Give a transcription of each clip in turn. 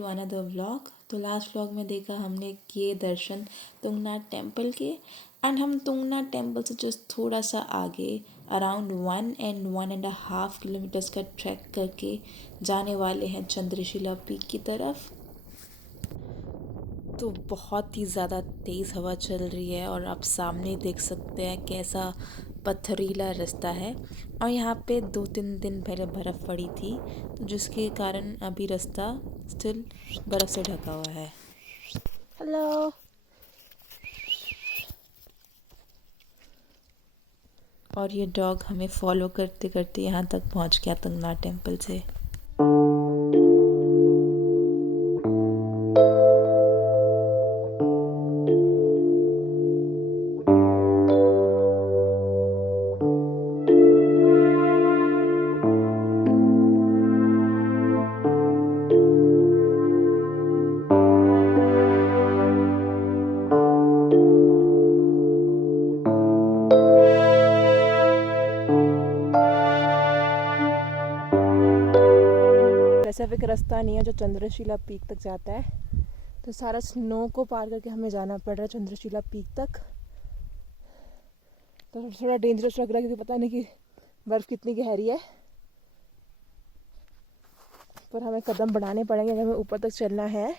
To another vlog. तो last vlog में देखा हमने किए दर्शन तुंगनाथ टेम्पल के, एंड हम तुंगनाथ टेम्पल से जस्ट थोड़ा सा आगे अराउंड 1 and 1.5 किलोमीटर्स का ट्रैक करके जाने वाले हैं चंद्रशिला पीक की तरफ। तो बहुत ही ज़्यादा तेज़ हवा चल रही है और आप सामने देख सकते हैं कैसा पथरीला रास्ता है। और यहाँ पे 2-3 दिन पहले बर्फ़ पड़ी थी, तो जिसके कारण अभी रास्ता स्टिल बर्फ़ से ढका हुआ है। हेलो। और ये डॉग हमें फॉलो करते करते यहाँ तक पहुँच गया तुंगनाथ टेम्पल से। स्पेसिफिक रास्ता नहीं है जो चंद्रशिला पीक तक जाता है, तो सारा स्नो को पार करके हमें जाना पड़ रहा है चंद्रशिला पीक तक। तो थोड़ा डेंजरस लग रहा है क्योंकि पता नहीं कि बर्फ़ कितनी गहरी है, पर हमें कदम बढ़ाने पड़ेंगे अगर हमें ऊपर तक चलना है।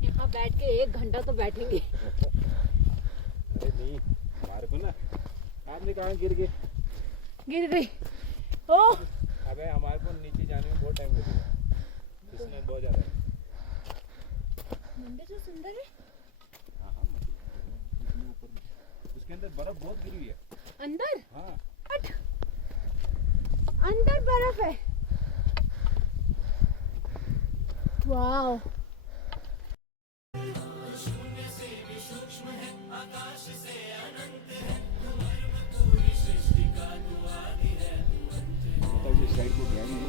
यहाँ बैठ के 1 घंटा तो बैठेंगे। अरे नहीं, हमारे को ना आपने कहाँ गिर गई ओ अबे हमारे को नीचे जाने में बहुत टाइम लगेगा, इसमें बहुत ज़्यादा है। मंदिर तो सुंदर है। हाँ हाँ, उसके अंदर बर्फ बहुत गिरी हुई है। अंदर? हाँ अंदर बर्फ है। वाह। साइड को गया नहीं।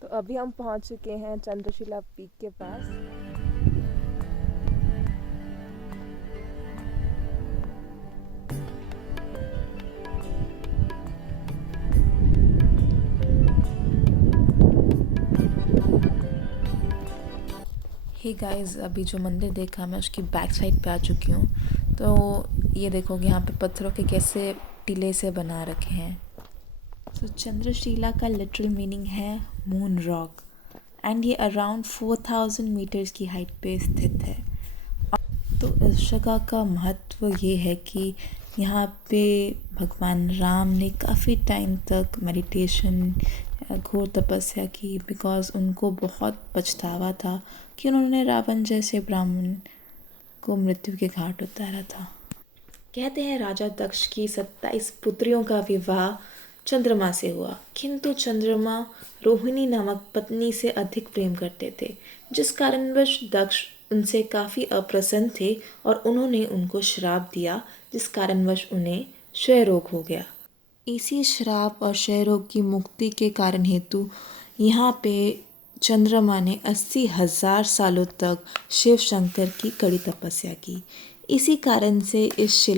तो अभी हम पहुंच चुके हैं चंद्रशिला पीक के पास। हे गाइस, अभी जो मंदिर देखा मैं उसकी बैक साइड पे आ चुकी हूँ। तो ये देखो कि यहाँ पे पत्थरों के कैसे टीले से बना रखे हैं। तो चंद्रशिला का लिटरल मीनिंग है मून रॉक, एंड ये अराउंड 4000 मीटर्स की हाइट पे स्थित है। तो इस जगह का महत्व ये है कि यहाँ पे भगवान राम ने काफ़ी टाइम तक मेडिटेशन घोर तपस्या की, बिकॉज़ उनको बहुत पछतावा था कि उन्होंने रावण जैसे ब्राह्मण को मृत्यु के घाट उतारा था। कहते हैं राजा दक्ष की 27 पुत्रियों का विवाह चंद्रमा से हुआ, किंतु चंद्रमा रोहिणी नामक पत्नी से अधिक प्रेम करते थे, जिस कारणवश दक्ष उनसे काफ़ी अप्रसन्न थे और उन्होंने उनको श्राप दिया, जिस कारणवश उन्हें क्षय रोग हो गया। इसी श्राप और क्षय रोग की मुक्ति के कारण हेतु यहाँ पे चंद्रमा ने 80,000 सालों तक शिव शंकर की कड़ी तपस्या की। इसी कारण से इस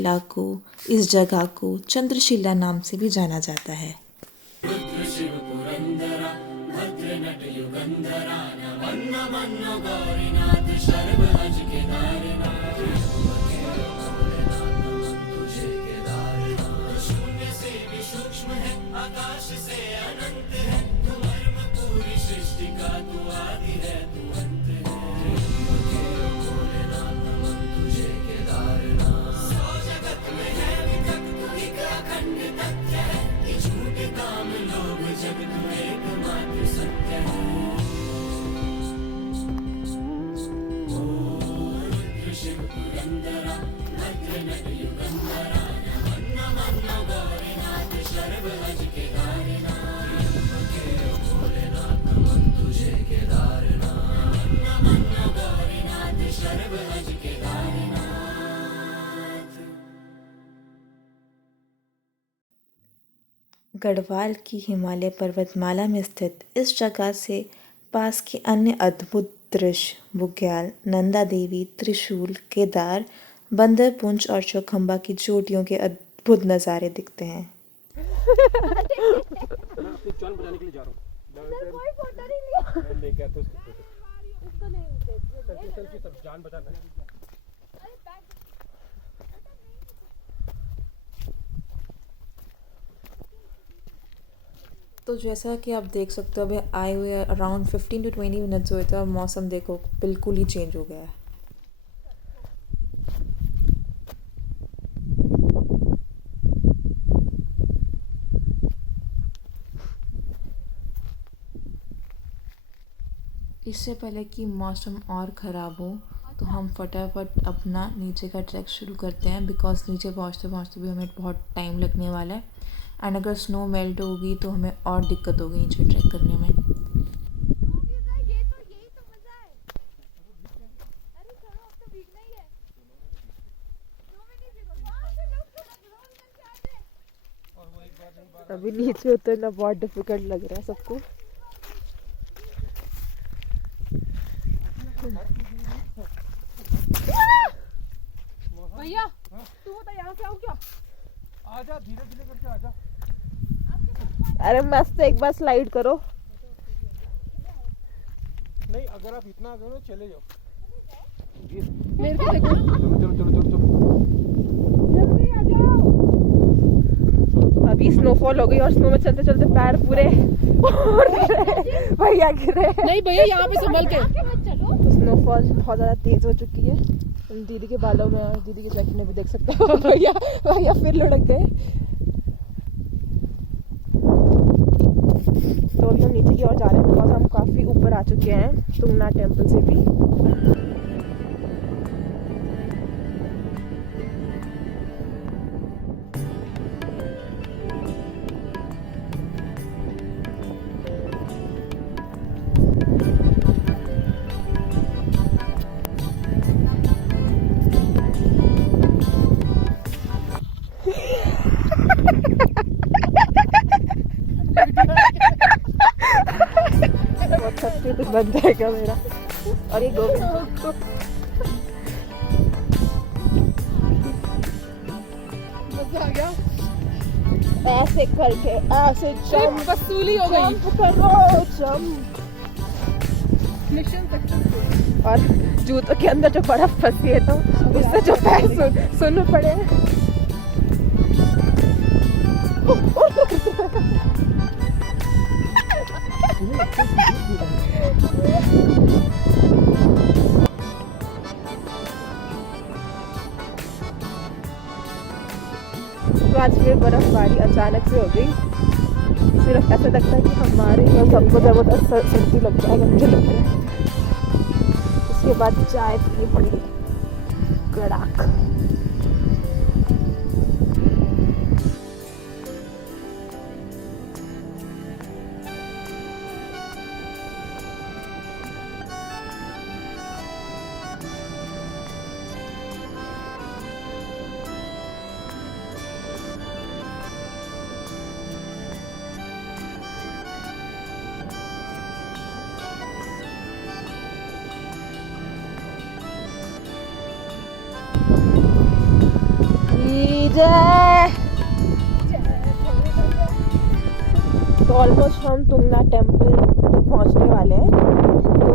जगह को चंद्रशिला नाम से भी जाना जाता है। गढ़वाल की हिमालय पर्वतमाला में स्थित इस जगह से पास के अन्य अद्भुत दृश्य बुग्याल, नंदा देवी, त्रिशूल, केदार, बंदरपुंज और चौखंबा की चोटियों के अद्भुत नज़ारे दिखते हैं। मैं आपको जान बचाने के लिए जा रहा हूँ। कोई फोटो नहीं लिया। मैं लेके आता हूँ उसको फोटो। सेल्फी सब जान बचाना है। तो जैसा कि आप देख सकते हो अभी आए हुए अराउंड 15 to 20 मिनट्स हुए थे और मौसम देखो बिल्कुल ही चेंज हो गया है। इससे पहले कि मौसम और ख़राब हो तो हम फटाफट अपना नीचे का ट्रैक शुरू करते हैं, बिकॉज़ नीचे पहुंचते पहुंचते भी हमें बहुत टाइम लगने वाला है एंड अगर स्नो मेल्ट होगी तो हमें और दिक्कत होगी नीचे ट्रैक करने में। अभी नीचे उतरना बहुत डिफिकल्ट लग रहा है सबको। भैया तू बता यहाँ से आऊँ क्या? आजा धीरे धीरे करके आजा। अरे मस्त एक बार स्लाइड करो। नहीं अगर आप इतना करो चले जाओ। मेरे को देखो। चलो चलो चलो चलो चलो। जल्दी आ जाओ। अभी स्नोफॉल हो गई और स्नो में चलते चलते पैर पूरे भैया गिरे। नहीं भैया यहाँ पे संभल के। स्नोफॉल बहुत ज़्यादा तेज हो चुकी है। तुम दीदी के बालों में और दीदी के जैकेट में भी देख सकते हो। भैया भैया फिर लुढ़क गए। तो अभी हम नीचे की ओर जा रहे हैं बिकॉज हम काफ़ी ऊपर आ चुके हैं तुंगनाथ टेम्पल से भी। बन जाएगा मेरा। और ये गोविंद मजा आ गया। ऐसे करके ऐसे जंप वसूली हो गई। करो जंप। Mission successful. और जूतों के अंदर जो बर्फ फंसी है तो उससे जो पैर सुन पड़े हैं। तो आज फिर बर्फबारी अचानक से हो गई। सिर्फ ऐसा लगता है कि हमारे यहाँ सबको जबरदस्त सर्दी लग जाएगा मुझे लग रहा है। उसके बाद चाय पीनी पड़ेगी कड़ाक। जय। तो ऑलमोस्ट हम तुंगनाथ टेम्पल पहुंचने वाले हैं। तो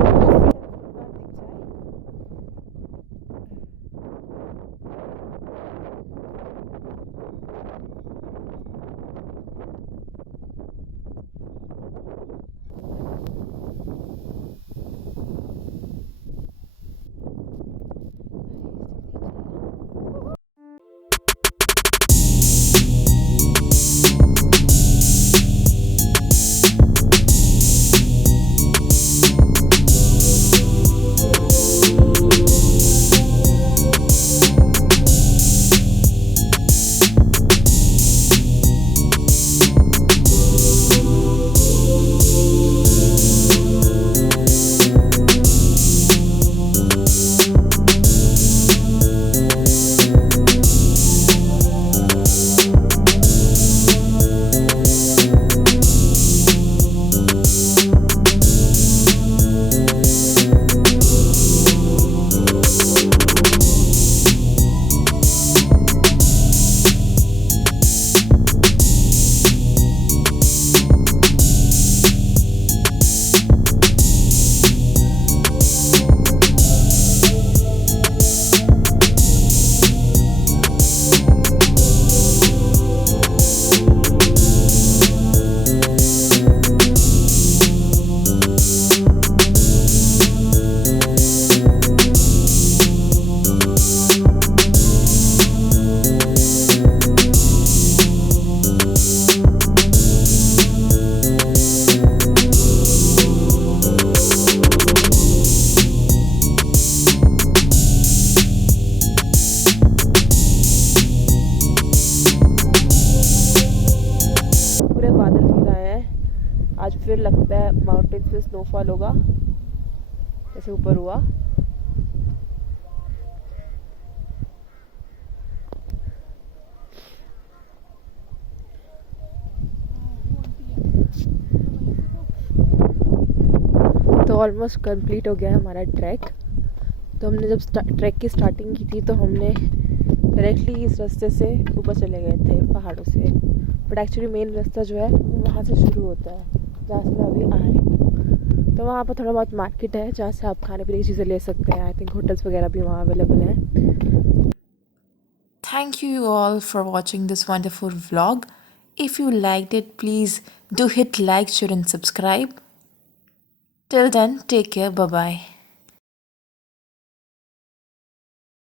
पूरे बादल घिर आए हैं। आज फिर लगता है माउंटेन्स पे स्नोफॉल होगा, जैसे ऊपर हुआ। तो ऑलमोस्ट कंप्लीट हो गया है हमारा ट्रैक। तो हमने जब ट्रैक की स्टार्टिंग की थी तो हमने डायरेक्टली इस रास्ते से ऊपर चले गए थे पहाड़ों से, बट एक्चुअली मेन रास्ता जो है वो वहाँ से शुरू होता है जहाँ से मैं अभी आ रही हूँ। तो वहाँ पर थोड़ा बहुत मार्केट है जहाँ से आप खाने पीने की चीज़ें ले सकते हैं। आई थिंक होटल्स वगैरह भी वहाँ अवेलेबल हैं। Thank you all for watching this wonderful vlog. If you liked it, please do hit like, share and subscribe. Till then, take care. Bye bye.